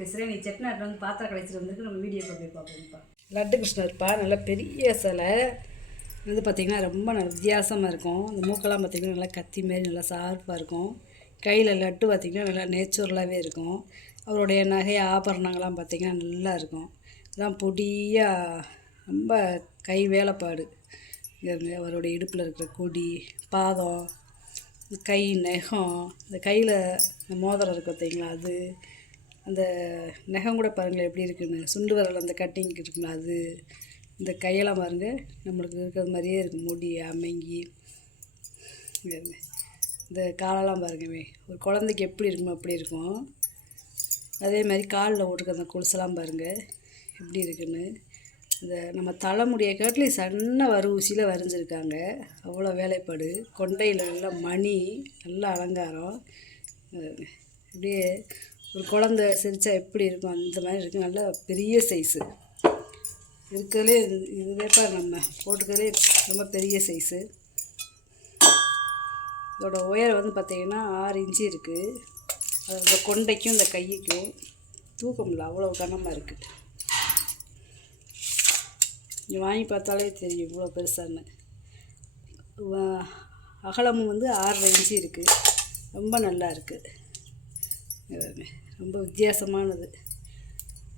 பேசுகிறேன். நீ செட்டிநாட்டில் வந்து பாத்திரம் கழிச்சிட்டு வந்துருக்கு. நம்ம வீடியோ போய் பார்ப்போம்ப்பா. லட்டு கிருஷ்ணர்ப்பா, நல்லா பெரிய சிலை வந்து பார்த்திங்கன்னா ரொம்ப நல்ல வித்தியாசமாக இருக்கும். இந்த மூக்கெல்லாம் பார்த்திங்கன்னா நல்லா கத்தி மாரி நல்லா ஷார்ப்பாக இருக்கும். கையில் லட்டு பார்த்திங்கன்னா நல்லா நேச்சுரலாகவே இருக்கும். அவருடைய நகை ஆபரணங்கள்லாம் பார்த்திங்கன்னா நல்லா இருக்கும். இதெல்லாம் பொடியாக ரொம்ப கை வேலைப்பாடு. அவருடைய இடுப்பில் இருக்கிற கொடி, பாதம், கை நகம், இந்த கையில் இந்த மோதிரம் இருக்குது பார்த்தீங்களா, அது அந்த நகம் கூட பாருங்கள் எப்படி இருக்குன்னு, சுண்டு விரல் அந்த கட்டிங் இருக்குங்களா அது, இந்த கையெல்லாம் பாருங்கள் நம்மளுக்கு இருக்கிறது மாதிரியே இருக்கும். முடி அமைங்கி இந்த காலெல்லாம் பாருங்கவே ஒரு குழந்தைக்கு எப்படி இருக்குமோ அப்படி இருக்கும். அதே மாதிரி காலில் ஓட்டுருக்க அந்த கொலுசெல்லாம் பாருங்கள் எப்படி இருக்குன்னு. இந்த நம்ம தலைமுடியை காட்டிலும் சன்ன ஊசியில் வரைஞ்சிருக்காங்க. அவ்வளோ வேலைப்பாடு. கொண்டையில் நல்லா மணி, நல்ல அலங்காரம். அப்படியே ஒரு குழந்தை சிரித்தா எப்படி இருக்கும் அந்த மாதிரி இருக்குது. நல்லா பெரிய சைஸு இருக்கிறதுலே இதுவேப்பா நம்ம போட்டுக்கிறதே ரொம்ப பெரிய சைஸு. இதோட உயரம் வந்து பார்த்திங்கன்னா 6 இன்ச்சு இருக்குது. அதோட கொண்டைக்கும் இந்த கைக்கும் தூக்க முடியல, அவ்வளோ கனமாக இருக்குது. நீங்கள் வாங்கி பார்த்தாலே தெரியும் இவ்வளோ பெருசான்னு. அகலமும் வந்து 6.5 இன்ச்சு இருக்குது. ரொம்ப நல்லா இருக்குது. ரொம்ப வித்தியாசமானது.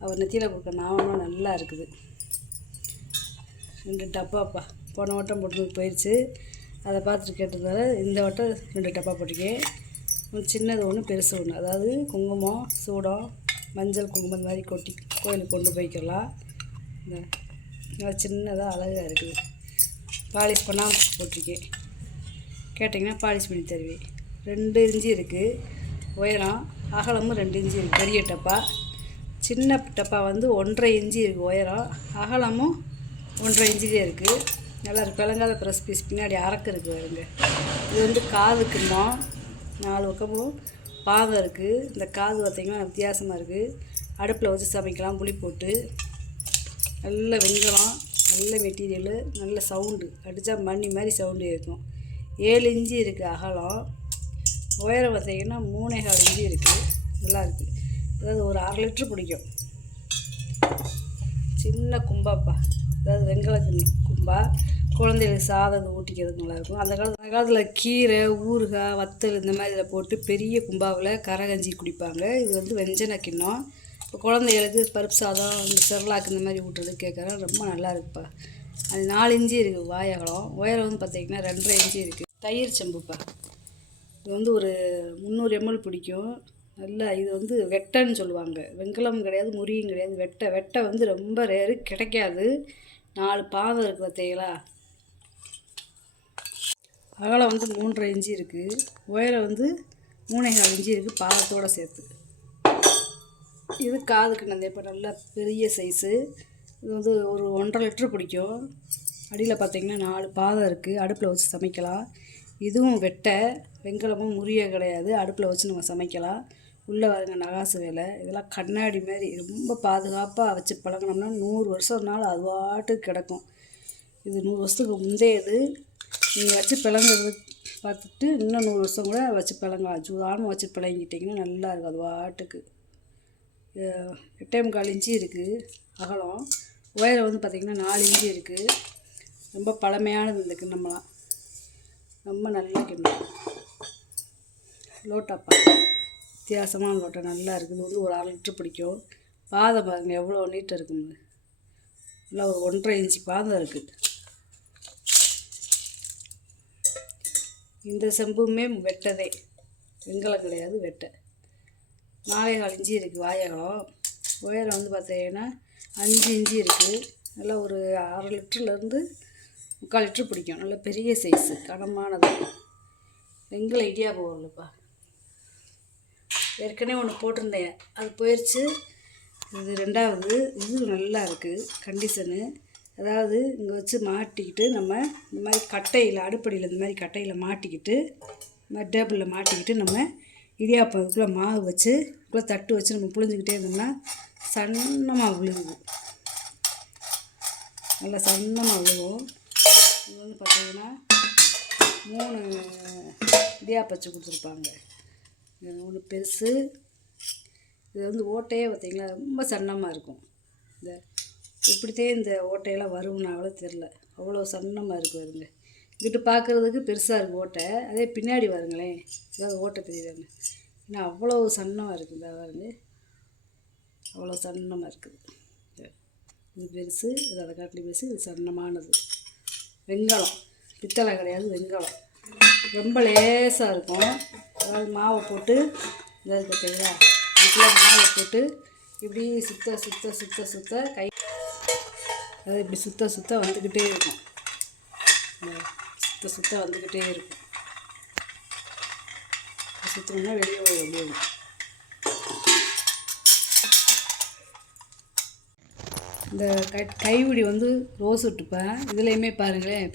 அவர் நெத்தியில் கொடுக்க நாவெல்லாம் நல்லா இருக்குது. 2 டப்பாப்பா. போன வட்டம் போட்டு போயிடுச்சு, அதை பார்த்துட்டு கேட்டதால இந்த வட்டம் 2 டப்பா போட்டிருக்கேன். சின்னது ஒன்று, பெருசு ஒன்று. அதாவது குங்குமம், சூடம், மஞ்சள் குங்குமம் இந்த மாதிரி கொட்டி கோயிலுக்கு கொண்டு போய்க்கலாம். நல்லா சின்னதாக அழகாக இருக்குது. பாலிஷ் பண்ணால் போட்டிருக்கேன். கேட்டிங்கன்னா பாலிஷ் பண்ணி தருவேன். 2 இன்ச்சு இருக்குது உயரம், அகலமும் 2 இன்ச்சு இருக்குது. பெரிய டப்பா. சின்ன டப்பா வந்து 1.5 இன்ச்சு இருக்குது உயரம், அகலமும் 1.5 இன்ச்சிலே இருக்குது. நல்லா இருக்குது. பிளங்காத ப்ரெஸ் பீஸ் பின்னாடி அரக்கு இருக்குது வருங்க. இது வந்து காதுக்குமா 4 பக்கமும் பாதம் இருக்குது. இந்த காது பார்த்திங்கன்னா வித்தியாசமாக இருக்குது. அடுப்பில் வச்சு சமைக்கலாம் புளி போட்டு. நல்ல வெங்கலம், நல்ல மெட்டீரியலு, நல்ல சவுண்டு, அடித்தா மணி மாதிரி சவுண்டு இருக்கும். 7 இன்ச்சு இருக்குது அகலம். உயரம் பார்த்திங்கன்னா 3.25 இன்ச்சு இருக்குது. நல்லாயிருக்கு. அதாவது ஒரு 1/2 லிட்ரு பிடிக்கும். சின்ன கும்பாப்பா, அதாவது வெங்கல கும்பா. குழந்தைகளுக்கு சாதம் ஊட்டிக்கிறதுக்கு நல்லாயிருக்கும். அந்த காலத்தில் கீரை, ஊறுகாய், வத்தல் இந்த மாதிரி இதில் போட்டு பெரிய கும்பாவில் கரகஞ்சி குடிப்பாங்க. இது வந்து வெஞ்சன கிண்ணம். இப்போ குழந்தைகளுக்கு பருப்பு சாதம், இந்த செர்லாக்கு இந்த மாதிரி ஊட்டுறது கேட்குறேன். ரொம்ப நல்லா இருக்குப்பா. அது 4 இன்ச்சு இருக்குது வாயகலம். உயரம் வந்து பார்த்திங்கன்னா 2.5 இன்ச்சு இருக்குது. தயிர் செம்புப்பா. இது வந்து ஒரு 300 ml பிடிக்கும். நல்லா இது வந்து வெட்டைன்னு சொல்லுவாங்க. வெங்கலம் கிடையாது, முறியும் கிடையாது, வெட்டை வந்து ரொம்ப ரேரு, கிடைக்காது. 4 பாதம் இருக்குது பார்த்தீங்களா. அகலம் வந்து 3.5 இன்ச்சு இருக்குது. உயரம் வந்து 3.25 இன்ச்சு இருக்குது பாதத்தோடு சேர்த்து. இது காதுக்கு நந்தை. இப்போ நல்லா பெரிய சைஸு. இது வந்து ஒரு 1.5 லிட்ரு பிடிக்கும். அடியில் பார்த்திங்கன்னா 4 பாதம் இருக்குது. அடுப்பில் வச்சு சமைக்கலாம். இதுவும் வெங்கலமும் முறிய கிடையாது. அடுப்பில் வச்சு நம்ம சமைக்கலாம். உள்ளே வருங்க நகாசு வேலை. இதெல்லாம் கண்ணாடி மாதிரி ரொம்ப பாதுகாப்பாக வச்சு பழகினோம்னா 100 வருஷம்னாலும் அது பாட்டுக்கு கிடக்கும். இது 100 வருஷத்துக்கு முந்தையது. நீங்கள் வச்சு பிளங்குறது பார்த்துட்டு இன்னும் 100 வருஷம் கூட வச்சு பிளங்கலாம். சூதானமாக வச்சு பிளங்கிட்டிங்கன்னா நல்லா இருக்கும். அது பாட்டுக்கு 8.25 இன்ச்சு இருக்குது அகலம். உயரம் வந்து பார்த்திங்கன்னா 4 இன்ச்சு இருக்குது. ரொம்ப பழமையானது இந்த கிண்ணம்லாம். ரொம்ப நல்ல கிண்ணம். லோட்டாப்பா, வித்தியாசமான லோட்டா, நல்லா இருக்குது. இது வந்து ஒரு 1/2 லிட்ரு பிடிக்கும். பாதம் பாருங்கள் எவ்வளோ நீட்டாக இருக்குங்க. நல்லா ஒரு 1.5 இன்ச்சு பாதம் இருக்குது. இந்த செம்புமே வெட்டதே, வெங்கலம் கிடையாது, வெட்டை. 4.25 இன்ச்சு இருக்குது வாயகலம். உயரம் வந்து பார்த்தீங்கன்னா 5 இன்ச்சு இருக்குது. நல்லா ஒரு 1/2 லிட்டருலேருந்து 3/4 லிட்ரு பிடிக்கும். நல்லா பெரிய சைஸு, கனமானது. வெங்கல இடியாப்பம் வரலப்பா. ஏற்கனவே ஒன்று போட்டிருந்தேன், அது போயிடுச்சு. இது 2வது. இது நல்லா இருக்குது கண்டிஷனு. அதாவது இங்கே வச்சு மாட்டிக்கிட்டு நம்ம இந்த மாதிரி கட்டையில், அடுப்படியில் இந்த மாதிரி கட்டையில் மாட்டிக்கிட்டு, இந்த மாதிரி டேபிளில் மாட்டிக்கிட்டு நம்ம இடியாப்பம் இதுக்குள்ளே மாவு வச்சு இதுக்குள்ளே தட்டு வச்சு நம்ம புழிஞ்சிக்கிட்டே இருந்தோம்னா சன்னமாக விழுகுது. நல்லா சன்னமாக விழுகும். இது வந்து பார்த்திங்கன்னா 3 இடியாப்பம் வச்சு கொடுத்துருப்பாங்க. ஒன்று பெருசு, இது வந்து ஓட்டையே பார்த்திங்களா ரொம்ப சன்னமாக இருக்கும். இந்த எப்படித்தான் இந்த ஓட்டையெல்லாம் வரும்னாலும் தெரில, அவ்வளோ சன்னமாக இருக்குது பாருங்க. இங்கிட்டு பார்க்குறதுக்கு பெருசாக இருக்குது ஓட்டை, அதே பின்னாடி பாருங்களேன் ஏதாவது ஓட்டை தெரியுதாங்க. ஏன்னா அவ்வளோ சன்னமாக இருக்குது இந்த பாருங்க, அவ்வளோ சன்னமாக இருக்குது. இது பெருசு, இது அதை காட்டிலும் பெருசு, இது சன்னமானது. வெங்காயம் பித்தளை கிடையாது, வெங்காயம் ரொம்ப லேசாக இருக்கும். அதாவது மாவை போட்டு இதாவது பார்த்தீங்களா, இதுக்குள்ளே மாவை போட்டு இப்படி சுத்த சுத்த சுத்த சுத்த கை, அதாவது இப்படி சுத்த சுத்த வந்துக்கிட்டே இருக்கும். சுத்த சுத்த வந்துக்கிட்டே இருக்கும். சுற்றணும்னா வெளியே போகும். இந்த கைவிடி வந்து ரோஸ் விட்டுப்பேன். இதுலேயுமே பாருங்களேன்,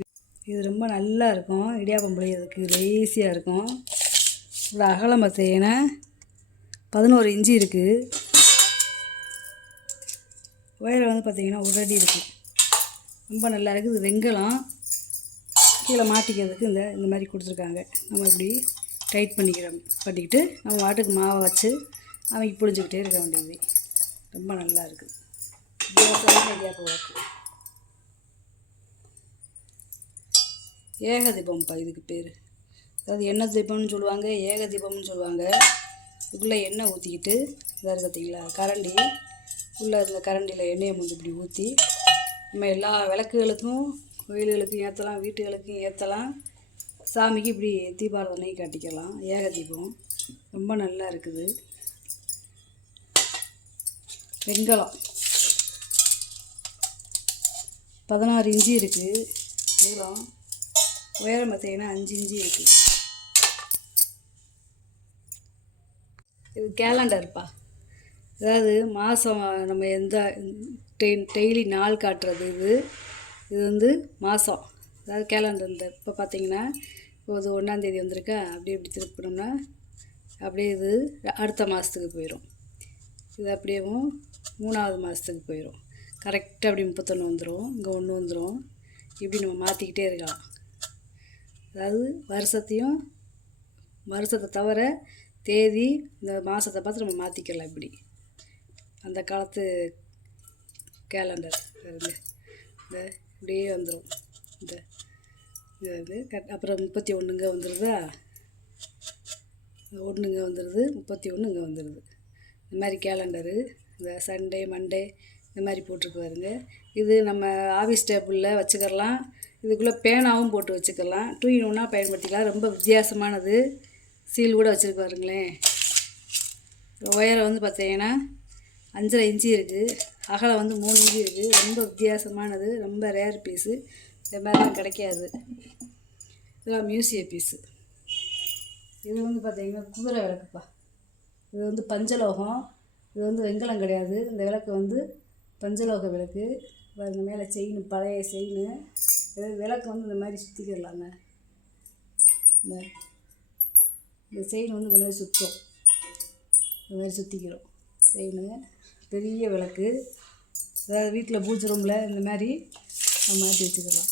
இது ரொம்ப நல்லா இருக்கும். இடியாப்பம் புளியதுக்கு லேசியாக இருக்கும். இவ்வளோ அகலம் பார்த்தீங்கன்னா 11 இன்ச்சு இருக்குது. உயரம் வந்து பார்த்திங்கன்னா 1 அடி இருக்குது. ரொம்ப நல்லா இருக்குது. இது வெங்கலம் கீழே மாட்டிக்கிறதுக்கு இந்த மாதிரி கொடுத்துருக்காங்க. நம்ம இப்படி டைட் பண்ணிக்கிட்டு நம்ம வாட்டுக்கு மாவை வச்சு அவங்க புளிஞ்சிக்கிட்டே இருக்க வேண்டியது. ரொம்ப நல்லா இருக்குது. இடியாப்பம் வாக்கு ஏக தீபம்ப்பா இதுக்கு பேர். அதாவது எண்ணெய் தீபம்னு சொல்லுவாங்க, ஏக தீபம்னு சொல்லுவாங்க. இதுக்குள்ளே எண்ணெய் ஊற்றிக்கிட்டு இதாக பார்த்தீங்களா, கரண்டி உள்ளே இருந்த கரண்டியில் எண்ணெயை வந்து இப்படி ஊற்றி நம்ம எல்லா விளக்குகளுக்கும் கோயில்களுக்கும் ஏற்றலாம், வீட்டுகளுக்கும் ஏற்றலாம், சாமிக்கு இப்படி தீபாராதனை காட்டிக்கலாம். ஏக தீபம் ரொம்ப நல்லா இருக்குது. வெங்கலம் 16 இன்ச்சு இருக்குது. நீளம் உயரம் பார்த்தீங்கன்னா 5 இன்ச்சு இருக்குது. இது கேலண்டர்ப்பா. அதாவது மாதம் நம்ம எந்த டெய்லி நாள் காட்டுறது. இது வந்து மாதம், அதாவது கேலண்டர். இந்த இப்போ பார்த்தீங்கன்னா இப்போது 1ஆந்தேதி வந்திருக்கா, அப்படியே இப்படி திருப்பினோம்னா அப்படியே இது அடுத்த மாதத்துக்கு போயிடும். இது அப்படியேவும் 3ஆவது மாதத்துக்கு போயிடும். கரெக்டாக அப்படி 31 வந்துடும், இங்கே 1 வந்துடும். இப்படி நம்ம மாற்றிக்கிட்டே இருக்கலாம். அதாவது வருஷத்தை தவிர தேதி இந்த மாதத்தை பார்த்து நம்ம மாற்றிக்கலாம். இப்படி அந்த காலத்து கேலண்டர் இந்த இப்படியே வந்துடும். இது வந்து அப்புறம் 31 இங்கே வந்துடுதா, 1 இங்கே வந்துடுது, 31 இங்கே வந்துடுது. இந்த மாதிரி கேலண்டரு இந்த சண்டே மண்டே இந்த மாதிரி போட்டிருக்கு பாருங்க. இது நம்ம ஆஃபீஸ் டேபிளில் வச்சுக்கலாம். இதுக்குள்ளே பேனாவும் போட்டு வச்சுக்கலாம். 2 in 1 பயன்படுத்திக்கலாம். ரொம்ப வித்தியாசமானது. சீல் கூட வச்சுருக்கு பாருங்களேன். உயரம் வந்து பார்த்தீங்கன்னா 5.5 இன்ச்சு இருக்குது. அகலம் வந்து 3 இன்ச்சு இருக்குது. ரொம்ப வித்தியாசமானது, ரொம்ப ரேர் பீஸு. இந்த மாதிரிலாம் கிடைக்காது. இதெல்லாம் மியூசிய பீஸு. இது வந்து பார்த்திங்கன்னா குதிரை விளக்குப்பா. இது வந்து பஞ்சலோகம். இது வந்து வெங்கலம் கிடையாது. இந்த விளக்கு வந்து பஞ்சலோக விளக்கு. இந்த மேலே செயின், பழைய செயின். விளக்கு வந்து இந்த மாதிரி சுற்றிக்கிடலாங்க. இந்த செயின் வந்து இந்த மாதிரி சுற்றும், இந்த மாதிரி சுற்றிக்கிறோம் செயின். பெரிய விளக்கு. அதாவது வீட்டில் பூஜை ரூமில் இந்த மாதிரி நம்ம மாட்டி வச்சுக்கலாம்.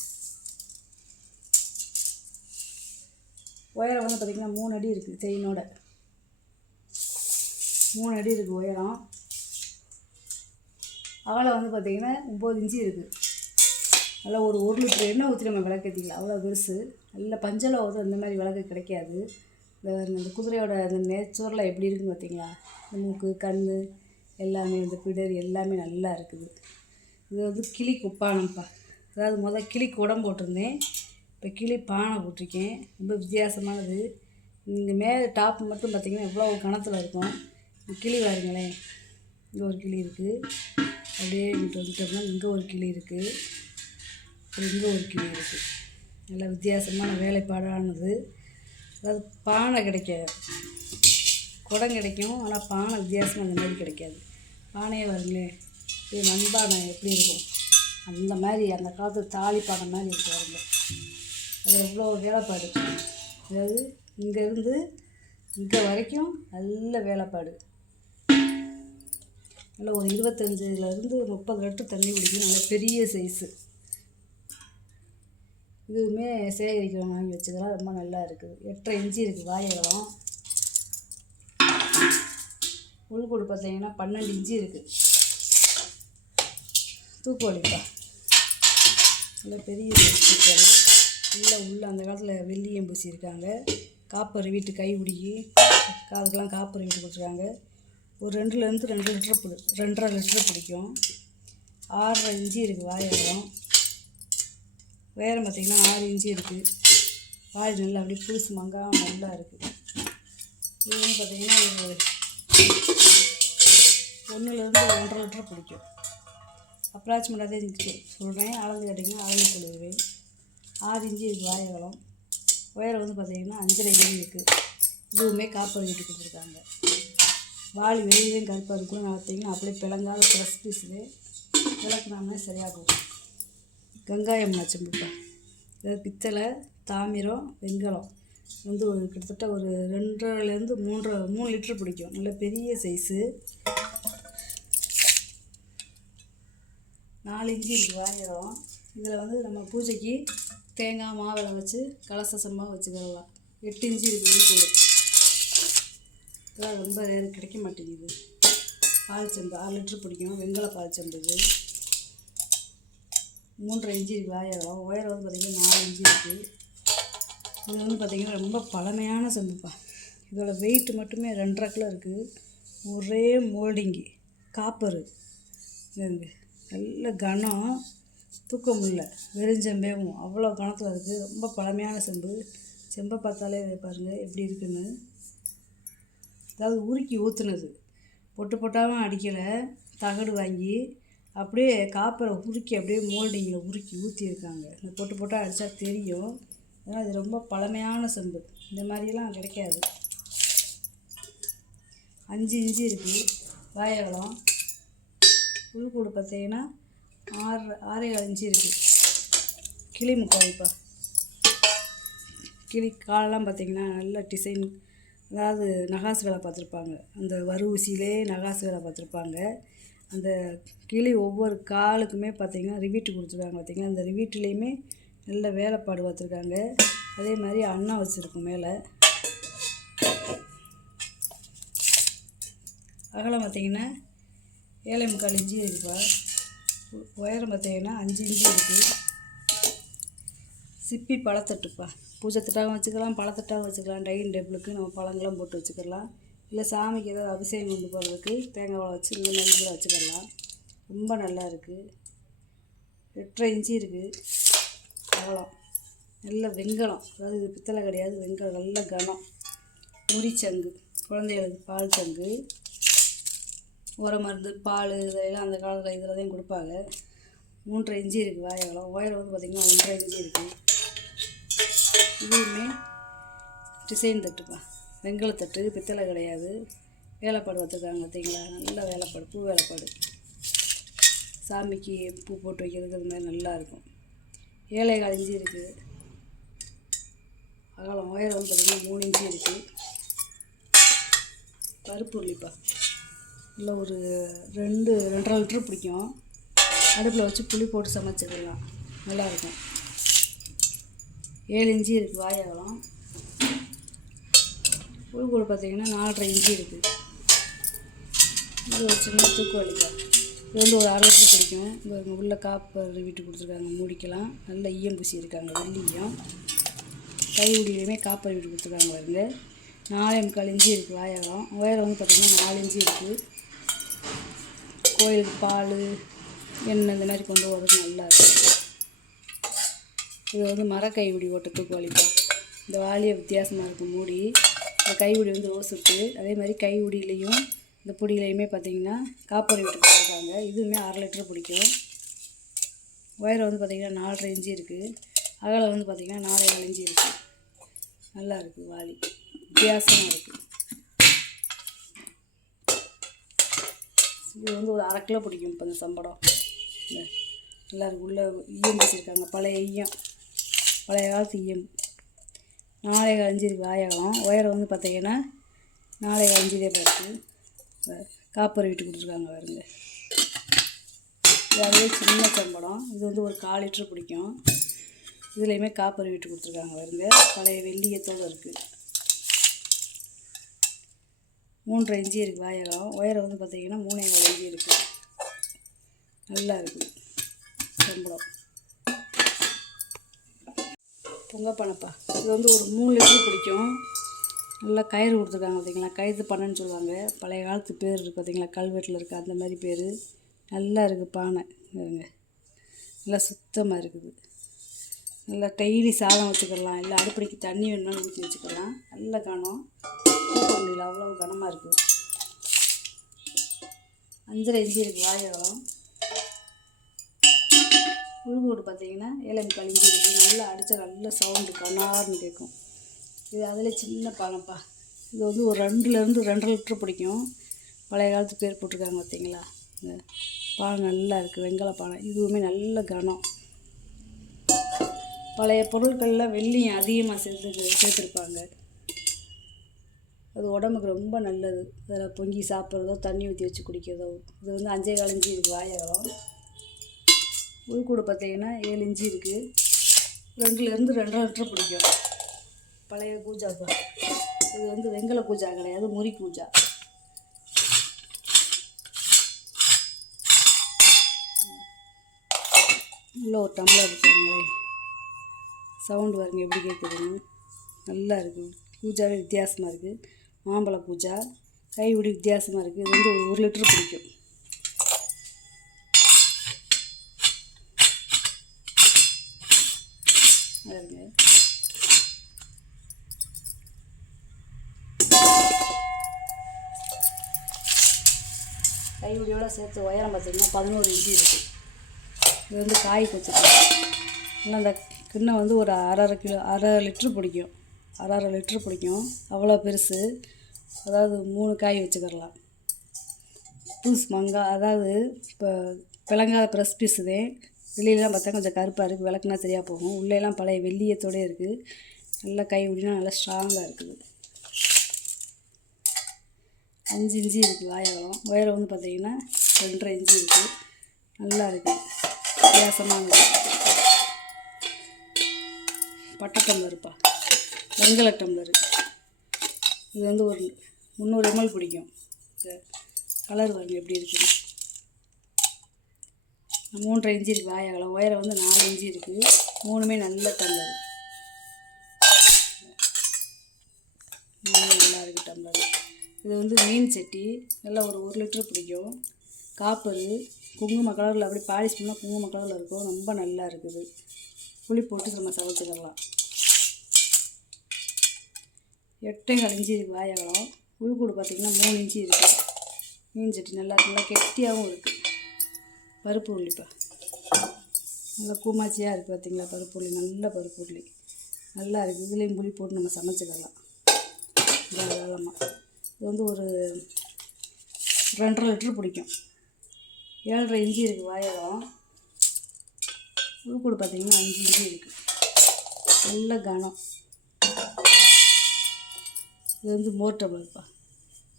உயரம் வந்து பார்த்திங்கன்னா 3 அடி இருக்குது. செயினோட 3 அடி இருக்குது உயரம். அகலம் வந்து பார்த்திங்கன்னா 9 இன்ச்சு இருக்குது. நல்லா ஒரு 1 லிட்டர் எண்ணெய் ஊற்றி நம்ம விளக்கேற்றிக்கலாம். அவ்வளோ பெருசு. நல்ல பஞ்சலோகம். இந்த மாதிரி விளக்கு கிடைக்காது. இந்த குதிரையோட அந்த நேச்சரில் எப்படி இருக்குதுன்னு பார்த்தீங்களா, இந்த மூக்கு கண் எல்லாமே, இந்த பிடர் எல்லாமே நல்லா இருக்குது. இது வந்து கிளி குப்பானம்ப்பா. அதாவது கிளி குடம் போட்டிருந்தேன், இப்போ கிளி பானை போட்டிருக்கேன். ரொம்ப வித்தியாசமானது. இங்கே மேலே டாப் மட்டும் பார்த்திங்கன்னா எவ்வளோ கணத்தில் இருக்கும். கிளி பாருங்களேன், இங்கே ஒரு கிளி இருக்குது. அப்படியே இங்கிட்டு வந்துட்டோம்னா இங்கே ஒரு கிளி இருக்குது, இங்கே ஒரு கிளி இருக்குது. நல்லா வித்தியாசமான வேலைப்பாடானது. அதாவது பானை கிடைக்காது, குடம் கிடைக்கும், ஆனால் பானை வித்தியாசமாக அந்த மாதிரி கிடைக்காது. பானையே வருங்களேன், இது மண்பானை எப்படி இருக்கும் அந்த மாதிரி, அந்த காலத்து தாலி பானை மாதிரி இருக்கு பாருங்க. அது எவ்வளோ வேலைப்பாடு. அதாவது இங்கேருந்து இங்கே வரைக்கும் நல்ல வேலைப்பாடு. நல்லா ஒரு 25லேருந்து 30 லிட்டர் தண்ணி குடிக்கும். நல்ல பெரிய சைஸு. இதுவுமே சேகரிக்கிறோம், வாங்கி வச்சுக்கலாம். ரொம்ப நல்லா இருக்குது. 8.5 இன்ச்சு இருக்குது வாயகலம். உள்கூடு பார்த்தீங்கன்னா 12 இன்ச்சு இருக்குது. தூக்குவலிப்பா நல்லா பெரிய தூக்குவலி. உள்ள அந்த காலத்தில் வெள்ளியம் பூசியிருக்காங்க. காப்பர் வீட்டு கை உடுக்கி காதுக்கெல்லாம் காப்பர் வீட்டு கொடுத்துருக்காங்க. ஒரு 2லேருந்து 2 லிட்டர் 2.5 லிட்டர் பிடிக்கும். 6.5 இன்ச்சு இருக்குது வாயகம். உயரம் பார்த்திங்கன்னா 6 இன்ச்சு இருக்குது. வாய் நல்லா அப்படியே புதுசு மங்காமல் நல்லா இருக்குது. இது வந்து பார்த்திங்கன்னா ஒரு 1லேருந்து 1.5 லிட்டர் பிடிக்கும். அப்ராக்சிமேட்டாக தான் சொல்கிறேன். அளந்து கேட்டிங்கன்னா அளந்து சொல்லிடுவேன். 6 இன்ச்சு இருக்குது வாயகம். உயரம் வந்து பார்த்திங்கன்னா 5.5 இன்ச்சு இருக்குது. இதுவுமே காப்பர் வீட்டு கொடுத்துருக்காங்க. வாளி வெளியிலையும் கருப்பாக இருக்கும். பார்த்தீங்கன்னா அப்படியே பிளங்காத ப்ரெஸ் பீஸுலே விளக்குனாமே சரியாக போகும். கங்காயம் செம்புப்பா. அதாவது பித்தளை, தாமிரம், வெண்கலம் வந்து ஒரு கிட்டத்தட்ட ஒரு 2.5லேருந்து 3 லிட்டர் பிடிக்கும். நல்ல பெரிய சைஸு. 4 இன்ச்சு இருக்குது வாயகம். இதில் வந்து நம்ம பூஜைக்கு தேங்காய் மாவில் வச்சு கலசமாக வச்சுக்கலாம். 8 இன்ச்சு இருக்குது கூட. இதெல்லாம் ரொம்ப ரேர், கிடைக்க மாட்டேங்குது. பால் செம்பு 6 லிட்டர் பிடிக்கும். வெண்கல பால் செம்பு இது 3.5 இன்ச்சு இருக்குது வாயகம். உயரம் வந்து பார்த்திங்கன்னா 4 இன்ச்சு இருக்குது. இது வந்து பார்த்திங்கன்னா ரொம்ப பழமையான செம்புப்பா. இதோட வெயிட் மட்டுமே 2.5 கிலோ இருக்குது. ஒரே மோல்டிங்கு காப்பரு. இது நல்ல கனம், தூக்க முடியல. வெறிஞ்செம்பேவும் அவ்வளோ கணத்தில் இருக்குது. ரொம்ப பழமையான செம்பு. செம்பை பார்த்தாலே பாருங்கள் எப்படி இருக்குன்னு. அதாவது உருக்கி ஊற்றுனது, பொட்டு பொட்டாகவும் அடிக்கலை. தகடு வாங்கி அப்படியே காப்பரை உருக்கி அப்படியே மோல்டிங்கில் உருக்கி ஊற்றியிருக்காங்க. இந்த பொட்டு பொட்டாக அடித்தா தெரியும். அதனால் இது ரொம்ப பழமையான செம்பு. இந்த மாதிரியெல்லாம் கிடைக்காது. 5 இன்ச்சு இருக்குது வாயகம். உள்கூடு பார்த்தீங்கன்னா 6.25 இன்ச்சு இருக்குது. கிளி முக்கால்ப்பா. கிளி காலெல்லாம் பார்த்திங்கன்னா நல்ல டிசைன், அதாவது நகாசு வேலை பார்த்துருப்பாங்க. அந்த வரு ஊசியிலே நகாசு வேலை பார்த்துருப்பாங்க. அந்த கிளி ஒவ்வொரு காலுக்குமே பார்த்திங்கன்னா ரிவீட்டு கொடுத்துருக்காங்க. பார்த்திங்கன்னா அந்த ரிவீட்டுலேயுமே நல்ல வேலைப்பாடு பார்த்துருக்காங்க. அதே மாதிரி அன்னம் வச்சுருக்கும் மேலே. அகலம் பார்த்திங்கன்னா 7.25 இன்ச்சு இருக்குப்பா. உயரம் பார்த்திங்கன்னா 5 இன்ச்சு இருக்குது. சிப்பி பழத்தட்டுப்பா. பூஜை தட்டாகவும் வச்சுக்கலாம், பழத்தட்டாகவும் வச்சுக்கலாம். டைனிங் டேபிளுக்கு நம்ம பழங்கள்லாம் போட்டு வச்சுக்கலாம். இல்லை சாமிக்கு ஏதாவது அபிஷேகம் கொண்டு போகிறதுக்கு தேங்காய் பழம் வச்சு இந்த மாதிரி கூட வச்சுக்கலாம். ரொம்ப நல்லா இருக்குது. 8.5 இன்ச்சு இருக்குது அகலம். நல்ல வெண்கலம், அதாவது இது பித்தளை கிடையாது, வெண்கலம். நல்ல கனம். முறிச்சங்கு, குழந்தைகளுக்கு பால் சங்கு. உர மருந்து, பால் இதெல்லாம் அந்த காலத்தில் இதில் தான் கொடுப்பாங்க. 3.5 இன்ச்சு இருக்குது வாயகம். உயரம் வந்து பார்த்திங்கன்னா 1.5 இன்ச்சு இருக்குது. இதுவுமே டிசைன் தட்டுப்பா. வெண்கலத்தட்டு, பித்தளை கிடையாது. வேலைப்பாடு பார்த்துருக்காங்க பார்த்தீங்களா, நல்ல வேலைப்பாடு, பூ வேலைப்பாடு. சாமிக்கு பூ போட்டு வைக்கிறதுக்கு அது மாதிரி நல்லாயிருக்கும். 7.25 இன்ச்சு இருக்குது அகலம். உயரம் வந்து பார்த்திங்கன்னா 3 இன்ச்சு இருக்குது. பருப்பு உள்ளிப்பா. இல்லை ஒரு 2.5 லிட்டர் பிடிக்கும். அடுப்பில் வச்சு புளி போட்டு சமைச்சிக்கலாம், நல்லாயிருக்கும். 7 இன்ச்சு இருக்குது வாயகம். உள்கூடு பார்த்திங்கன்னா 4.5 இன்ச்சு இருக்குது. இது ஒரு சின்ன தூக்கு வலிப்பா. இது வந்து ஒரு 6 லிட்டர் பிடிக்கும். இந்த உள்ள காப்பர் வீட்டு கொடுத்துருக்காங்க மூடிக்கலாம். நல்ல ஈயம் பூசி இருக்காங்க, வெள்ளியும். கை உடியிலையுமே காப்பர் வீட்டு கொடுத்துருக்காங்க பாருங்க. 4.25 இன்ச்சு இருக்குது வாயகம். உயரம் வந்து பார்த்திங்கன்னா 4 இன்ச்சு இருக்குது. கோயிலுக்கு பால், எண்ணெய் இந்த மாதிரி கொண்டு போகிறதுக்கு நல்லாயிருக்கும். இது வந்து மரக்கை உடி ஓட்ட தூக்கு வலிப்பா. இந்த வாளியை வித்தியாசமாக இருக்கும் மூடி. இந்த கைவுடி வந்து ரோஸ் இருக்குது. அதே மாதிரி கைவுடியிலையும் இந்த பொடியிலையுமே பார்த்திங்கன்னா காப்பர் வீட்டு கொடுத்துருக்காங்க. இதுவுமே 6 லிட்டர் பிடிக்கும். உயரம் வந்து பார்த்திங்கன்னா 4.5 இன்ச்சு இருக்குது. அகலம் வந்து பார்த்திங்கன்னா 4.4 இன்ச்சு இருக்குது. நல்லா இருக்குது வாளி, வித்தியாசமாக இருக்குது. இது வந்து ஒரு 1/2 கிலோ பிடிக்கும். இப்போ இந்த சம்படம் இந்த நல்லாயிருக்கு. உள்ளே ஈயம் பேசியிருக்காங்க, பழைய ஈயம், பழைய காலத்து ஈயம். 4.25 இன்ச்சு இருக்குது வாயகம். உயரம் வந்து பார்த்திங்கன்னா 4.25 இன்ச்சு பார்த்து காப்பர் வீட்டு கொடுத்துருக்காங்க பாருங்க. இது அதுவே சின்ன சம்படம். இது வந்து ஒரு 1/4 லிட்டர் பிடிக்கும். இதுலேயுமே காப்பர் வீட்டு கொடுத்துருக்காங்க பாருங்க. பழைய வெள்ளியத்தோடு இருக்குது. 3.5 இன்ச்சு இருக்குது வாயகம். உயரம் வந்து பார்த்திங்கன்னா 3.25 இன்ச்சு இருக்குது. நல்லா இருக்குது சம்பளம். பொங்கப்பானைப்பா, இது வந்து ஒரு 3 லிட்டர் பிடிக்கும். நல்லா கயிறு கொடுத்துருக்காங்க பார்த்திங்களா, கயிறு பண்ணைன்னு சொல்லுவாங்க. பழைய காலத்து பேர் இருக்குது பார்த்திங்களா, கல்வெட்டில் இருக்குது அந்த மாதிரி பேர். நல்லா இருக்குது பானை பாருங்க, நல்லா சுத்தமாக இருக்குது. நல்லா டெய்லி சாதம் வச்சுக்கலாம், இல்லை அடுப்படிக்கு தண்ணி வேணும்னு ஊற்றி வச்சுக்கலாம். நல்ல கனம், தூக்க முடியல, அவ்வளோ கனமாக இருக்குது. 5.5 இன்ச்சு இருக்குது வாயகம். உழுவோடு பார்த்திங்கன்னா 7.25 இன்ச்சு இருக்குது. நல்லா அடித்தா நல்ல சவுண்டு கனார்னு கேட்கும். இது அதில் சின்ன பானைப்பா, இது வந்து ஒரு 2லேருந்து 2.5 லிட்டர் பிடிக்கும். பழைய காலத்து பேர் போட்டிருக்காங்க பார்த்திங்களா. இந்த பானை நல்லா இருக்குது, வெங்கல பானை. இதுவுமே நல்ல கனம். பழைய பொருட்களில் வெள்ளியும் அதிகமாக சேர்த்துருப்பாங்க. அது உடம்புக்கு ரொம்ப நல்லது. அதில் பொங்கி சாப்பிட்றதோ தண்ணி ஊற்றி வச்சு குடிக்கிறதோ. இது வந்து 5.25 இன்ச்சு இருக்குது வாயகம். உள்கூடு பார்த்திங்கன்னா 7 இன்ச்சு இருக்குது. 2லேருந்து 2.5 லிட்டர் பிடிக்கும். பழைய கூஜாப்பா, இது வந்து வெங்கல கூஜா கிடையாது, முறி கூஜா. உள்ள ஒரு டம்ளர் இருக்குங்களேன், சவுண்டு பாருங்க எப்படி கேட்குதுன்னு. நல்லா இருக்குது. கூஜாவே வித்தியாசமாக இருக்குது. மாம்பழ கூஜா, கைவிடி வித்தியாசமாக இருக்குது. இது வந்து 1 லிட்டர் பிடிக்கும். பாருங்க, கைவிடியோடு சேர்த்து உயரம் பார்த்திங்கன்னா 11 இன்ச்சு இருக்குது. இது வந்து காய் வச்சுக்கலாம். இல்லை அந்த கிண்ணம் வந்து ஒரு 1/2 லிட்ரு பிடிக்கும். 1/2 லிட்ரு பிடிக்கும், அவ்வளோ பெருசு. அதாவது 3 காய் வச்சுக்கிடலாம். புதுசு மங்காய், அதாவது இப்போ பிளங்காத ப்ரெஸ் பீஸுதே. வெளியிலலாம் பார்த்தா கொஞ்சம் கருப்பாக இருக்குது, விளக்குனா சரியாக போகும். உள்ளேலாம் பழைய வெள்ளியத்தோடு இருக்குது. நல்லா கை விடினா நல்லா ஸ்ட்ராங்காக இருக்குது. 5 இன்ச்சு இருக்குது வாயகம். உயரம் வந்து பார்த்திங்கன்னா 2.5 இன்ச்சு இருக்குது. நல்லா இருக்குது, வித்தியாசமாக இருக்குது. பட்டை டம்ளருப்பா, வெங்கல டம்ளரு. இது வந்து ஒரு 300 ml பிடிக்கும். கலர் பாருங்க எப்படி இருக்குது. 3.5 இன்ச்சு இருக்குது வாயகம். உயரம் வந்து 4 இன்ச்சு இருக்குது. 3மே நல்ல டம்ளர். நல்லா இருக்குது டம்ளர். இது வந்து மீன் சட்டி, நல்லா ஒரு 1 லிட்டர் பிடிக்கும். காப்பரு, குங்கும கலரில் அப்படி பாலிஷ் பண்ணால் குங்கும கலரில் இருக்கும். ரொம்ப நல்லா இருக்குது. புளி போட்டு நம்ம சமைச்சிக்கலாம். 8.25 இன்ச்சு இருக்குது வாயகம். உள்கூடு பார்த்திங்கன்னா 3 இன்ச்சு இருக்குது. மீன் சட்டி நல்லா கெட்டியாகவும் இருக்குது. பருப்பு உள்ளிப்பா, நல்லா கூமாச்சியாக இருக்குது பார்த்திங்களா. பருப்பு உள்ளி, நல்ல பருப்பு உள்ளி நல்லா இருக்குது. இதுலேயும் புளி போட்டு நம்ம சமைச்சிக்கலாம் தாராளமாக. இது வந்து ஒரு 2.5 லிட்டர் பிடிக்கும். 7.5 இன்ச்சு இருக்குது வாயகம். உள்கூடு பார்த்திங்கன்னா 5 இன்ச்சு இருக்குது. நல்ல கனம். இது வந்து மோர் டம்ளர்ப்பா,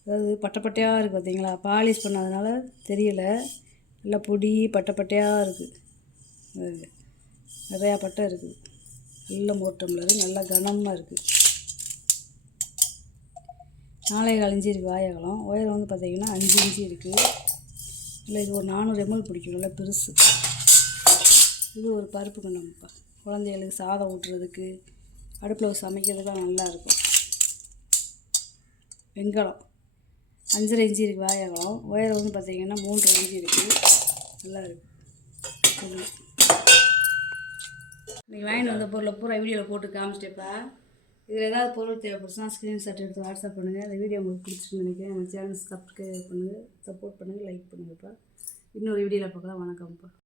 அதாவது பட்டையாக இருக்குது பார்த்திங்களா. பாலிஷ் பண்ணாதனால தெரியலை. நல்லா பொடி பட்டையாக இருக்குது. நிறையா பட்டை இருக்குது. நல்ல மோர் டம்ளரு, நல்லா கனமாக இருக்குது. 4.25 இன்ச்சு இருக்குது வாயகம். உயரம் வந்து பார்த்திங்கன்னா 5 இன்ச்சு இருக்குது. இல்லை இது ஒரு 400 ml பிடிக்கும், நல்லா பெருசு. இது ஒரு பருப்பு கிண்ணம்ப்பா, குழந்தைகளுக்கு சாதம் ஊட்டுறதுக்கு, அடுப்பில் சமைக்கிறதுக்கெலாம் நல்லாயிருக்கும். வெங்காயம் 5.5 இன்ச்சு இருக்குது வாயகம். உயரம் வந்து பார்த்திங்கன்னா 3.5 இன்ச்சு இருக்குது. நல்லா இருக்குது. இன்றைக்கி வாங்கிட்டு வந்த பொருளை பூரா வீடியோவில் போட்டு காமிச்சிட்டேப்பா. இதில் ஏதாவது பொருள் தேவைப்படுச்சுன்னா ஸ்க்ரீன்ஷாட் எடுத்து வாட்ஸ்அப் பண்ணுங்கள். அந்த வீடியோ உங்களுக்கு பிடிச்சிருன்னு நினைக்கிறேன். நம்ம சேனல் சப்ஸ்கிரைப் பண்ணுங்கள், சப்போர்ட் பண்ணுங்கள், லைக் பண்ணுங்கப்பா. இன்னொரு வீடியோவில் பார்க்கலாம். வணக்கம்ப்பா.